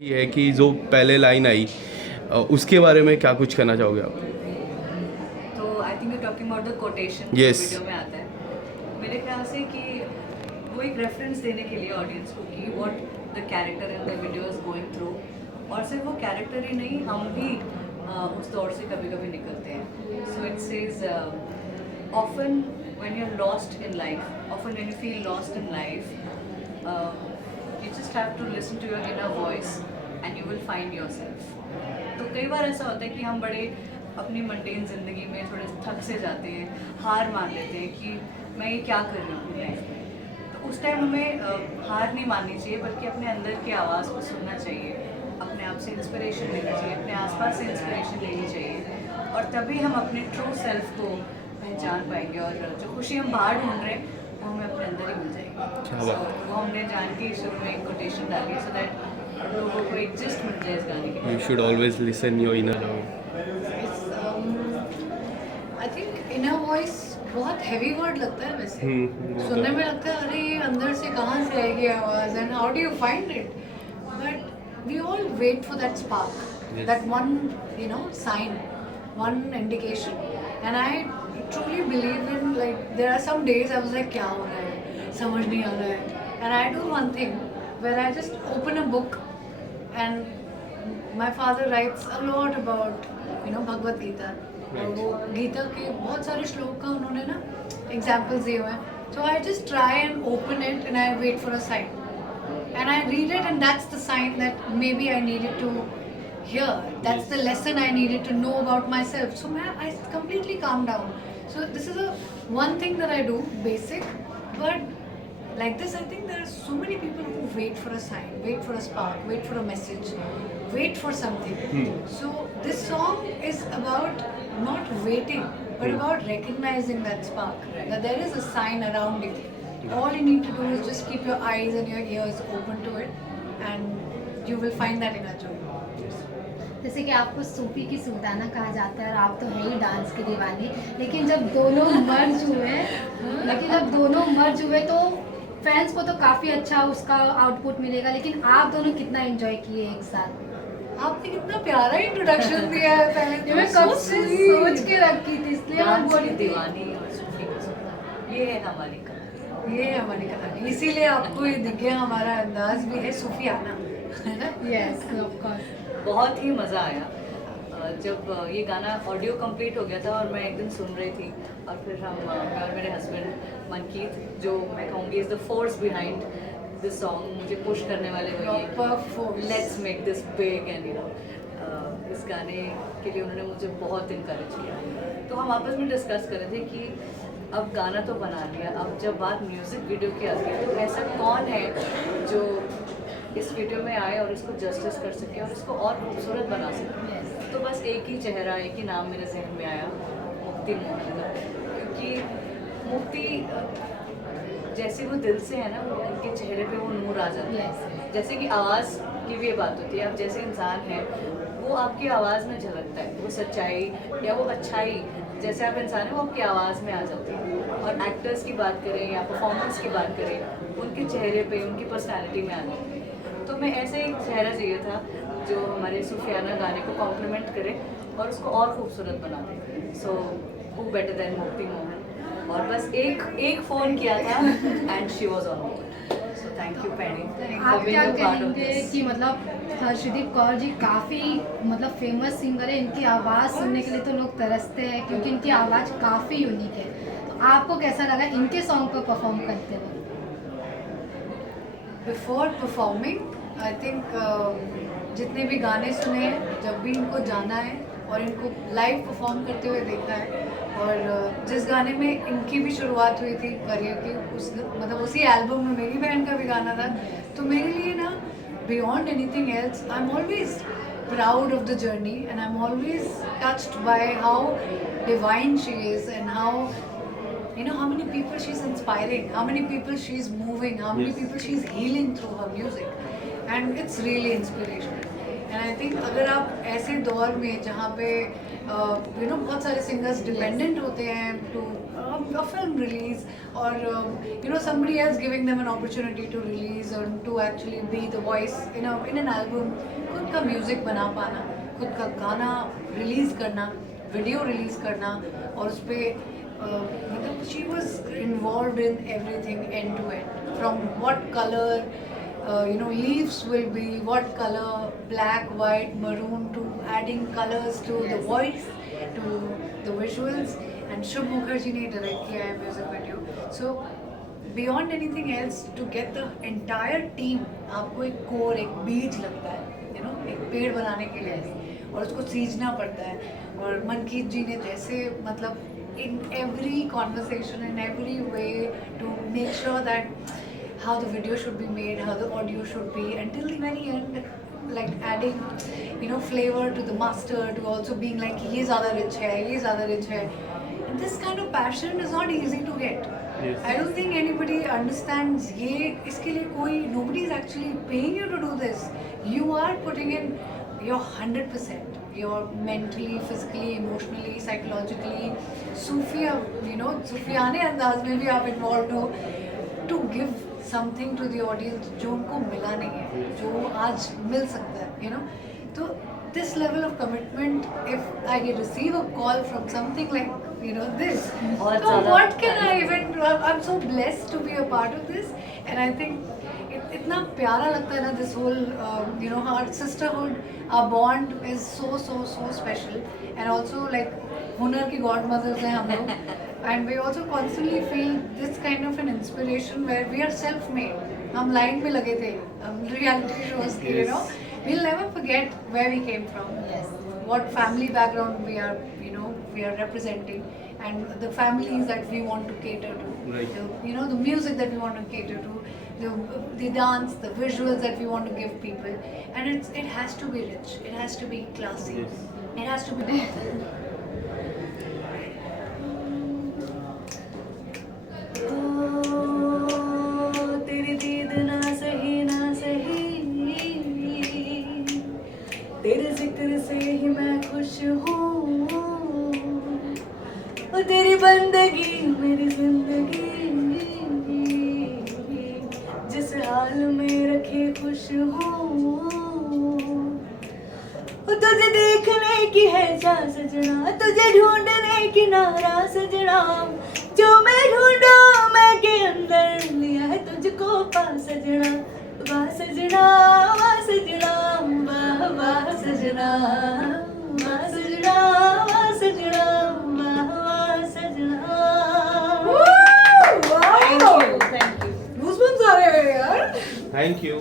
ये है कि जो पहले लाइन आई उसके बारे में क्या कुछ कहना चाहोगे आप? तो I think you talking about the quotation जो यस। वीडियो में आता है। मेरे ख्याल से कि वो एक रेफरेंस देने के लिए ऑडियंस को कि what the character in the video is going through, और सिर्फ वो कैरेक्टर ही नहीं, हम भी उस दौर से कभी कभी निकलते हैं। So it says often when you are lost in life, often when you feel lost in life, you just have to listen to your inner voice and you will find yourself. तो कई बार ऐसा होता है कि हम बड़े अपनी mundane ज़िंदगी में थोड़े थक से जाते हैं, हार मान लेते हैं कि मैं ये क्या कर रही हूँ अपनी लाइफ में। तो उस टाइम हमें हार नहीं माननी चाहिए, बल्कि अपने अंदर की आवाज़ को सुनना चाहिए, अपने आप से इंस्पिरेशन लेनी चाहिए, अपने आसपास से इंस्पिरेशन लेनी चाहिए, और तभी हम अपने ट्रू सेल्फ को पहचान पाएंगे, और जो खुशी हम बाहर ढूंढ रहे हैं वो हमें अपने अंदर ही मिल जाएगी। क्या So, बात। वो हमने जान के शुरू में एक कोटेशन डाली सो दैट लोगों को एक जिस्ट मिल जाए इस गाने के। You should always listen your inner. I think inner voice बहुत हैवी वर्ड लगता है वैसे। वो सुनने तो में लगता है अरे ये अंदर से कहाँ से आएगी आवाज and how do you find it, but we all wait for that spark, Yes. That one sign, one indication, and I truly believe in like there are some days I was like क्या हो रहा है, समझ नहीं आ रहा है, and I do one thing where I just open a book and my father writes a lot about Bhagavad Gita, और वो गीता के बहुत सारे श्लोक का उन्होंने ना एग्जाम्पल्स दिए हुए हैं। So I just try and open it and I wait for a sign and I read it and that's the sign that may be I needed to hear, that's the lesson I needed to know about myself. So I completely calm down. So this is a one thing that I do basic, but like this I think there are so many people who wait for a sign, wait for a spark, wait for a message, wait for something. So this song is about not waiting but about recognizing that spark, that there is a sign around you. All you need to do is just keep your eyes and your ears open to it and you will find that inner joy. जैसे कि आपको सूफी की सुल्ताना कहा जाता है और आप तो है ही डांस के दीवाने, लेकिन जब दोनों मर्ज हुए तो फैंस को तो काफ़ी अच्छा उसका आउटपुट मिलेगा, लेकिन आप दोनों कितना एंजॉय किए एक साथ? आपने कितना प्यारा इंट्रोडक्शन दिया है, पहले तो मैं कब से सोच के रखी थी, इसलिए मैं डांस बोली की थी दीवानी और सूफी की सुल्तान, ये है हमारी कहानी। ये है हमारी कहानी, इसीलिए आपको ये दिख गया, हमारा अंदाज भी है सूफियाना, है ना? Yes of course. बहुत ही मज़ा आया जब ये गाना ऑडियो कंप्लीट हो गया था और मैं एक दिन सुन रही थी, और फिर मैं और मेरे हस्बैंड मनकीत, जो मैं कहूँगी is the force behind this song, मुझे पुश करने वाले Proper हुए, force. Let's make this big, and इस गाने के लिए उन्होंने मुझे बहुत इनकरेज किया। तो हम आपस में डिस्कस कर रहे थे कि अब गाना तो बना लिया, अब जब बात म्यूज़िक वीडियो की आती है तो ऐसा कौन है जो इस वीडियो में आए और इसको जस्टिस कर सके और इसको और खूबसूरत बना सके। तो बस एक ही चेहरा, एक ही नाम मेरे जहन में आया, मुक्ति मोहन का, क्योंकि मुक्ति जैसे वो दिल से है ना, वो उनके चेहरे पे वो नूर आ जाता है। जैसे कि आवाज़ की भी ये बात होती है, आप जैसे इंसान हैं वो आपकी आवाज़ में झलकता है, वो सच्चाई या वो अच्छाई, जैसे आप इंसान हैं वो आपकी आवाज़ में आ जाती है। और एक्टर्स की बात करें या परफॉर्मेंस की बात करें, उनके चेहरे पे, उनकी पर्सनैलिटी में आ जाती है। तो मैं ऐसे एक चेहरा चाहिए था जो हमारे सूफियाना गाने को कॉम्प्लीमेंट करे और उसको और खूबसूरत बना दे। सो हू बेटर देन मुक्ति मोहन, और बस एक फ़ोन किया था and she was on board. So thank you पैनी। आप क्या कहेंगे कि मतलब हर्षदीप कौर जी काफ़ी मतलब फेमस सिंगर है, इनकी आवाज़ सुनने के लिए तो लोग तरसते हैं क्योंकि इनकी आवाज़ काफ़ी यूनिक है, तो आपको कैसा लगा इनके सॉन्ग पर परफॉर्म करते हुए? बिफोर परफॉर्मिंग आई थिंक जितने भी गाने सुने हैं, जब भी इनको जाना है और इनको लाइव परफॉर्म करते हुए देखा है, और जिस गाने में इनकी भी शुरुआत हुई थी करियर की, उसी एल्बम में मेरी बहन का भी गाना था, तो मेरे लिए ना beyond anything else I am always proud of the journey and I am always touched by how divine she is and how how many people she's inspiring, how many people she's moving, how many people she's healing through her music, and it's really inspirational. And I think अगर आप ऐसे दौर में जहाँ पे बहुत सारे singers dependent होते हैं to a film release or somebody else giving them an opportunity to release or to actually be the voice in an album, खुद का म्यूजिक बना पाना, खुद का गाना रिलीज करना, वीडियो रिलीज करना, और उस पर मतलब she was involve in everything end to end, from what colour leaves will be, what color, black, white, maroon, to adding colors to the voice, to the visuals. And Shubh Mukherjee ने direct किया है music video. So beyond anything else, to get the entire team, आपको एक core, एक बीज लगता है, एक पेड़ बनाने के लिए भी, और उसको सींचना पड़ता है. और मनकीत जी ने जैसे मतलब in every conversation, in every way to make sure that how the video should be made, how the audio should be, until the very end, like adding flavor to the mustard, to also being like ये ज़्यादा rich है, ये ज़्यादा rich है. And this kind of passion is not easy to get. Yes. I don't think anybody understands ये इसके लिए कोई, nobody is actually paying you to do this. You are putting in your 100%. You're mentally, physically, emotionally, psychologically, सूफियाने अंदाज में भी आप involved हो to give something to the audience जो उनको मिला नहीं है, जो आज मिल सकता है, तो this level of commitment, if I receive a call from something like this, so what can I even do? I'm so blessed to be a part of this, and I think इतना प्यारा लगता है ना, this whole our sisterhood, our bond is so special, and also like हुनर की godmothers हैं हम लोग, and we also constantly feel this kind of an inspiration where we are self-made. हम लाइन में लगे थे, हम reality shows के, we'll never forget where we came from, what family background we are representing, and the families that we want to cater to, Right. the music that we want to cater to, the dance, the visuals that we want to give people, and it has to be rich, it has to be classy, Yes. it has to be तेरी दीद ना सही तेरे जिक्र से ही मैं खुश हूँ, और तेरी बंदगी मेरी जिंदगी जिस हाल में रखे खुश हूँ, तुझे देखने की है चाह सजना, तुझे ढूंढने की नारा सजना, जो मैं ढूंढा मैं के अंदर लिया है तुझको पा सजना, वाह सजना, वाह सजना, वाह वाह सजना, वाह सजना, वाह सजना, वाह वाह सजना. Wow! Thank you. Goosebumps आ रहे हैं यार. Thank you.